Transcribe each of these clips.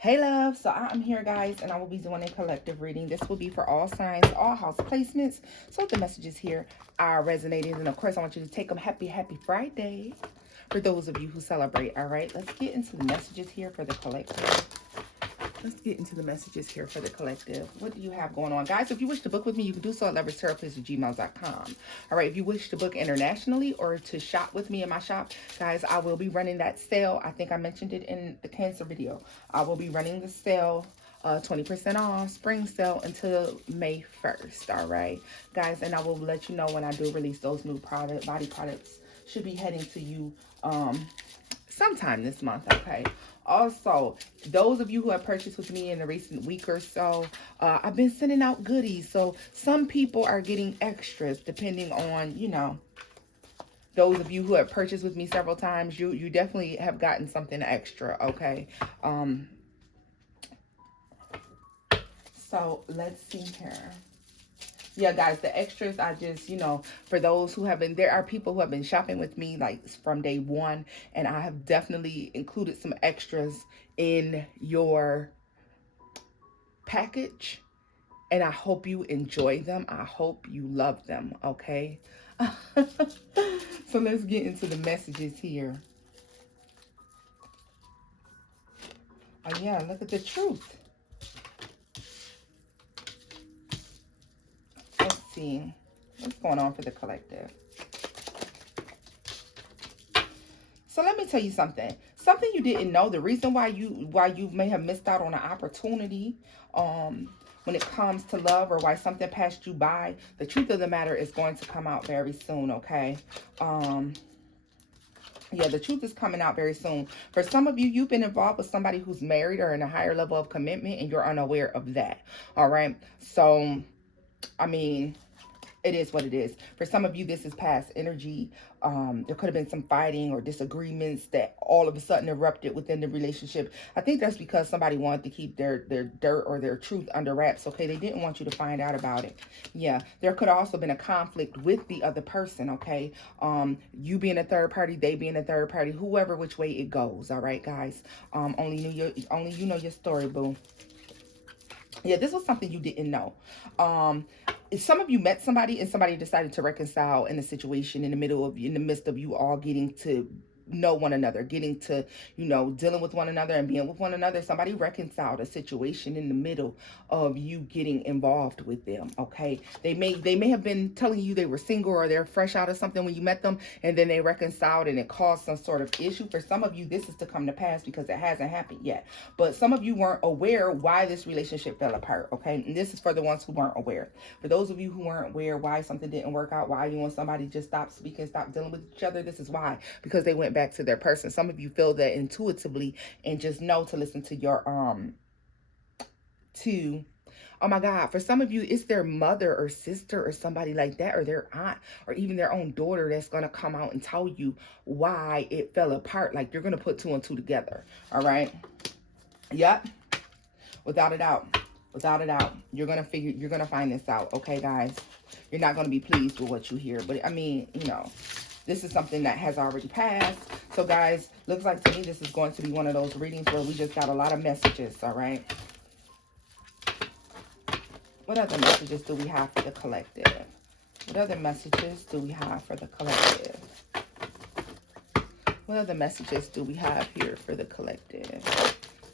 Hey love, so I'm here guys and I will be doing a collective reading. This will be for all signs, all house placements. So if the messages here are resonating, and of course I want you to take them happy Friday for those of you who celebrate. All right, let's get into the messages here for the collective. Let's get into the messages here for the collective. What do you have going on? Guys, if you wish to book with me, you can do so at loverstaropist@gmail.com. All right, if you wish to book internationally or to shop with me in my shop, guys, I will be running that sale. I think I mentioned it in the Cancer video. I will be running the sale 20% off spring sale until May 1st. All right, guys, and I will let you know when I do release those new body products. Should be heading to you sometime this month. Okay, also those of you who have purchased with me in the recent week or so, I've been sending out goodies, so some people are getting extras depending on, those of you who have purchased with me several times. You definitely have gotten something extra. Okay, so let's see here. Yeah, guys, the extras, I just, for those who have been, there are people who have been shopping with me like from day one, and I have definitely included some extras in your package, and I hope you enjoy them. I hope you love them, okay? So let's get into the messages here. Oh, yeah, look at the truth. Let's see what's going on for the collective. So let me tell you something. Something you didn't know. The reason why you may have missed out on an opportunity when it comes to love, or why something passed you by, the truth of the matter is going to come out very soon, okay? Yeah, the truth is coming out very soon. For some of you, you've been involved with somebody who's married or in a higher level of commitment, and you're unaware of that, all right? So, I mean, it is what it is. For some of you, this is past energy. There could have been some fighting or disagreements that all of a sudden erupted within the relationship. I think that's because somebody wanted to keep their dirt or their truth under wraps. Okay, they didn't want you to find out about it. Yeah, there could also been a conflict with the other person. Okay, you being a third party, they being a third party, whoever which way it goes. All right, guys. Only you know your story, boo. Yeah, this was something you didn't know. Some of you met somebody and somebody decided to reconcile in a situation in the midst of you all getting to know one another, getting to, dealing with one another and being with one another. Somebody reconciled a situation in the middle of you getting involved with them. Okay, they may have been telling you they were single or they're fresh out of something when you met them, and then they reconciled and it caused some sort of issue. For some of you, this is to come to pass because it hasn't happened yet, but some of you weren't aware why this relationship fell apart. Okay, and this is for the ones who weren't aware. For those of you who weren't aware why something didn't work out, why you and somebody just stopped speaking, stopped dealing with each other, this is why. Because they went back to their person. Some of you feel that intuitively and just know to listen to your to oh my God, for some of you, it's their mother or sister or somebody like that, or their aunt, or even their own daughter that's going to come out and tell you why it fell apart. Like, you're going to put two and two together. All right. Yep. Without a doubt. Without a doubt. You're going to find this out. Okay, guys? You're not going to be pleased with what you hear. But, I mean, this is something that has already passed. So, guys, looks like to me this is going to be one of those readings where we just got a lot of messages. All right. What other messages do we have for the collective? What other messages do we have for the collective? What other messages do we have here for the collective?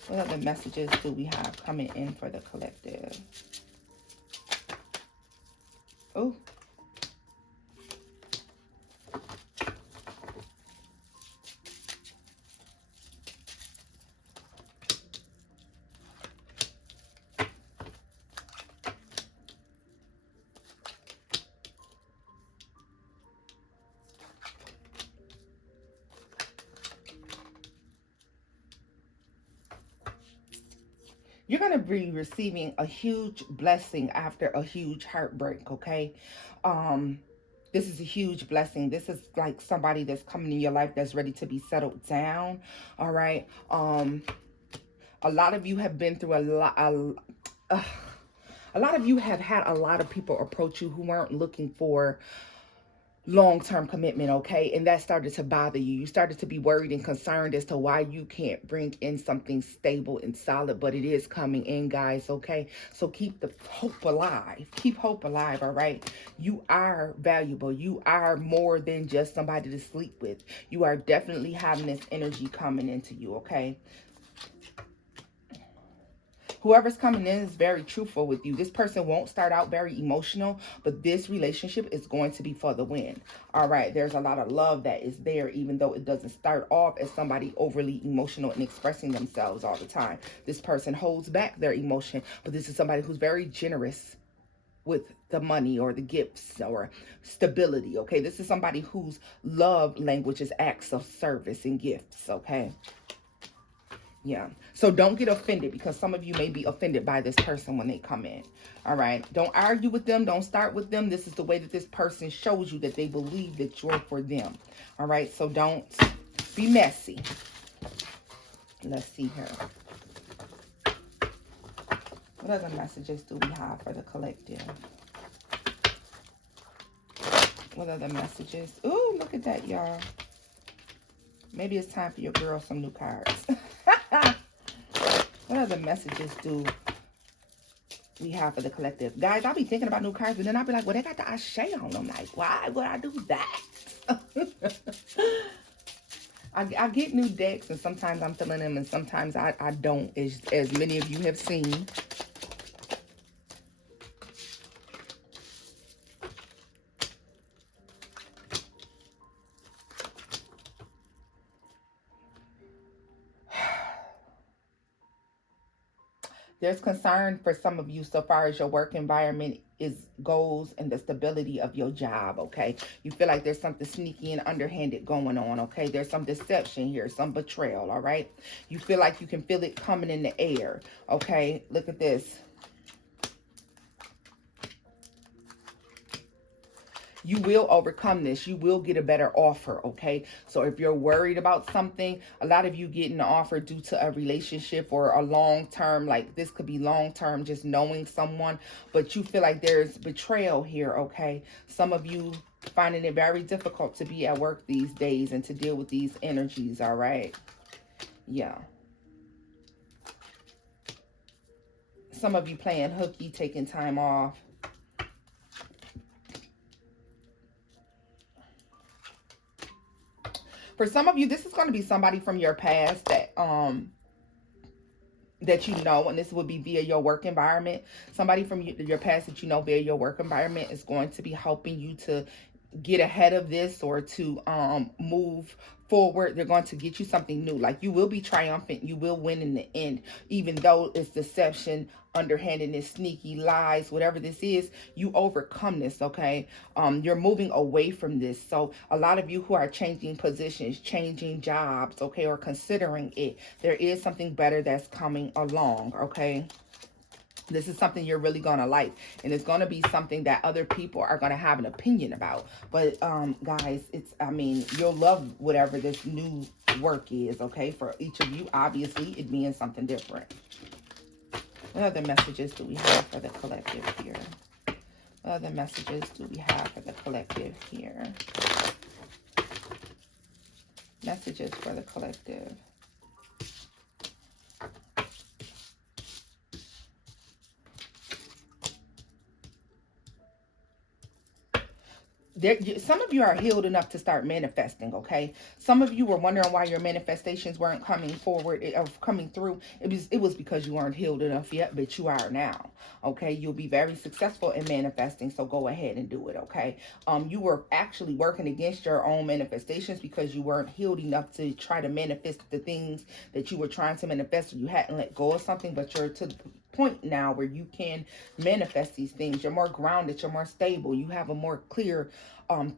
What other messages do we have coming in for the collective? Oh. You're going to be receiving a huge blessing after a huge heartbreak, okay? This is a huge blessing. This is like somebody that's coming in your life that's ready to be settled down, all right? A lot of you have been through a lot of you have had a lot of people approach you who weren't looking for long-term commitment, okay? And that started to bother you. You started to be worried and concerned as to why you can't bring in something stable and solid, but it is coming in, guys, okay? So keep the hope alive. Keep hope alive, all right? You are valuable. You are more than just somebody to sleep with. You are definitely having this energy coming into you, okay? Whoever's coming in is very truthful with you. This person won't start out very emotional, but this relationship is going to be for the win. All right, there's a lot of love that is there, even though it doesn't start off as somebody overly emotional and expressing themselves all the time. This person holds back their emotion, but this is somebody who's very generous with the money or the gifts or stability, okay? This is somebody whose love language is acts of service and gifts, okay? Yeah. So don't get offended, because some of you may be offended by this person when they come in. All right. Don't argue with them. Don't start with them. This is the way that this person shows you that they believe that you're for them. All right. So don't be messy. Let's see here. What other messages do we have for the collective? What other messages? Ooh, look at that, y'all. Maybe it's time for your girl some new cards. What other messages do we have for the collective? Guys, I'll be thinking about new cards, but then I'll be like, well, they got the ashe on them. Like, why would I do that? I get new decks, and sometimes I'm feeling them, and sometimes I don't, as many of you have seen. There's concern for some of you so far as your work environment goes and the stability of your job, okay? You feel like there's something sneaky and underhanded going on, okay? There's some deception here, some betrayal, all right? You feel like you can feel it coming in the air, okay? Look at this. You will overcome this. You will get a better offer, okay? So if you're worried about something, a lot of you getting an offer due to a relationship or a long-term, like this could be long-term, just knowing someone, but you feel like there's betrayal here, okay? Some of you finding it very difficult to be at work these days and to deal with these energies, all right? Yeah. Some of you playing hooky, taking time off. For some of you, this is going to be somebody from your past that you know, and this would be via your work environment. Somebody from your past that you know via your work environment is going to be helping you to get ahead of this or to move forward. They're going to get you something new. Like, you will be triumphant. You will win in the end, even though it's deception, underhandedness, sneaky lies, whatever this is. You overcome this, okay? You're moving away from this. So a lot of you who are changing positions, changing jobs, okay, or considering it, there is something better that's coming along, okay? This is something you're really going to like, and it's going to be something that other people are going to have an opinion about. But guys, I mean, you'll love whatever this new work is, okay? For each of you, obviously it means something different. What other messages do we have for the collective here? What other messages do we have for the collective here? Messages for the collective. Some of you are healed enough to start manifesting, okay? Some of you were wondering why your manifestations weren't coming forward or coming through. It was because you weren't healed enough yet, but you are now, okay? You'll be very successful in manifesting, so go ahead and do it, okay? You were actually working against your own manifestations because you weren't healed enough to try to manifest the things that you were trying to manifest, or you hadn't let go of something, but you're to the point now where you can manifest these things. You're more grounded, you're more stable, you have a more clear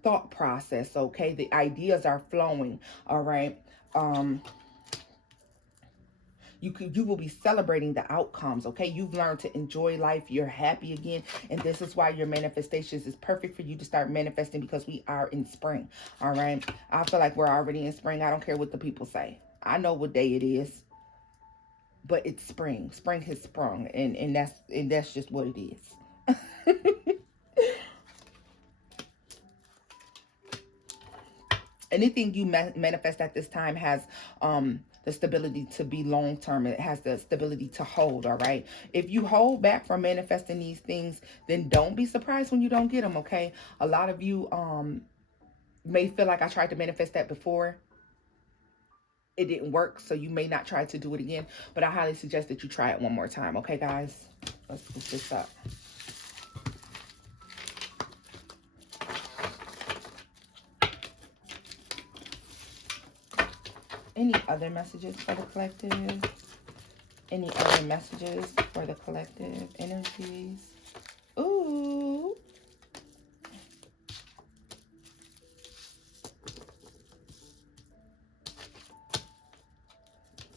thought process, okay? The ideas are flowing, all right? You will be celebrating the outcomes, okay? You've learned to enjoy life. You're happy again, and this is why your manifestations is perfect for you to start manifesting, because we are in spring, all right? I feel like we're already in spring. I don't care what the people say. I know what day it is, but it's spring. Spring has sprung, and that's just what it is. Anything you manifest at this time has the stability to be long term. It has the stability to hold. All right, if you hold back from manifesting these things, then don't be surprised when you don't get them. Okay, a lot of you may feel like I tried to manifest that before, it didn't work, so you may not try to do it again, but I highly suggest that you try it one more time. Okay, guys, let's put this up. Any other messages for the collective? Any other messages for the collective energies? Ooh.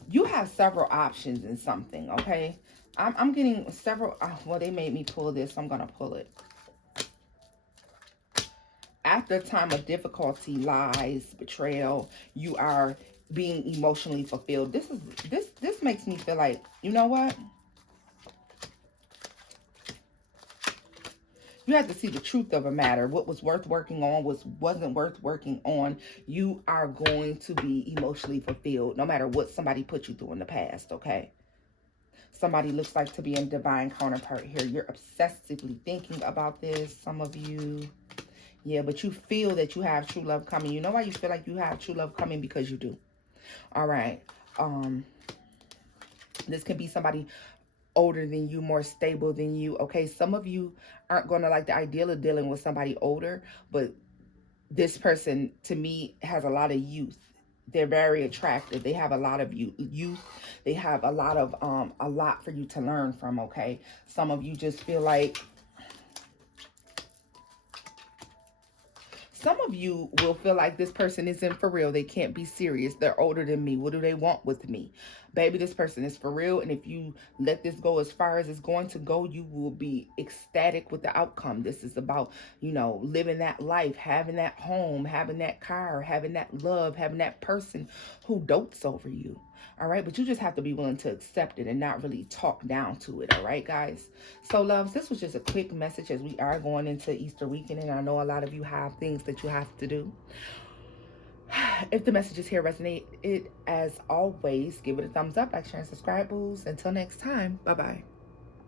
You have several options in something, okay? I'm getting several. Well, they made me pull this, so I'm going to pull it. After a time of difficulty, lies, betrayal, you are being emotionally fulfilled. This makes me feel like, you know what? You have to see the truth of a matter. What was worth working on, wasn't worth working on. You are going to be emotionally fulfilled no matter what somebody put you through in the past, okay? Somebody looks like to be in divine counterpart here. You're obsessively thinking about this, some of you. Yeah, but you feel that you have true love coming. You know why you feel like you have true love coming? Because you do. All right. This can be somebody older than you, more stable than you. Okay, some of you aren't going to like the idea of dealing with somebody older, but this person to me has a lot of youth. They're very attractive. They have a lot of youth. They have a lot for you to learn from. Okay, some of you just feel like, some of you will feel like this person isn't for real. They can't be serious. They're older than me. What do they want with me? Baby, this person is for real. And if you let this go as far as it's going to go, you will be ecstatic with the outcome. This is about, you know, living that life, having that home, having that car, having that love, having that person who dotes over you. All right, but you just have to be willing to accept it and not really talk down to it. All right, guys. So, loves, this was just a quick message as we are going into Easter weekend, and I know a lot of you have things that you have to do. If the messages here resonate, as always, give it a thumbs up, like, share, and subscribe, booze. Until next time, bye bye.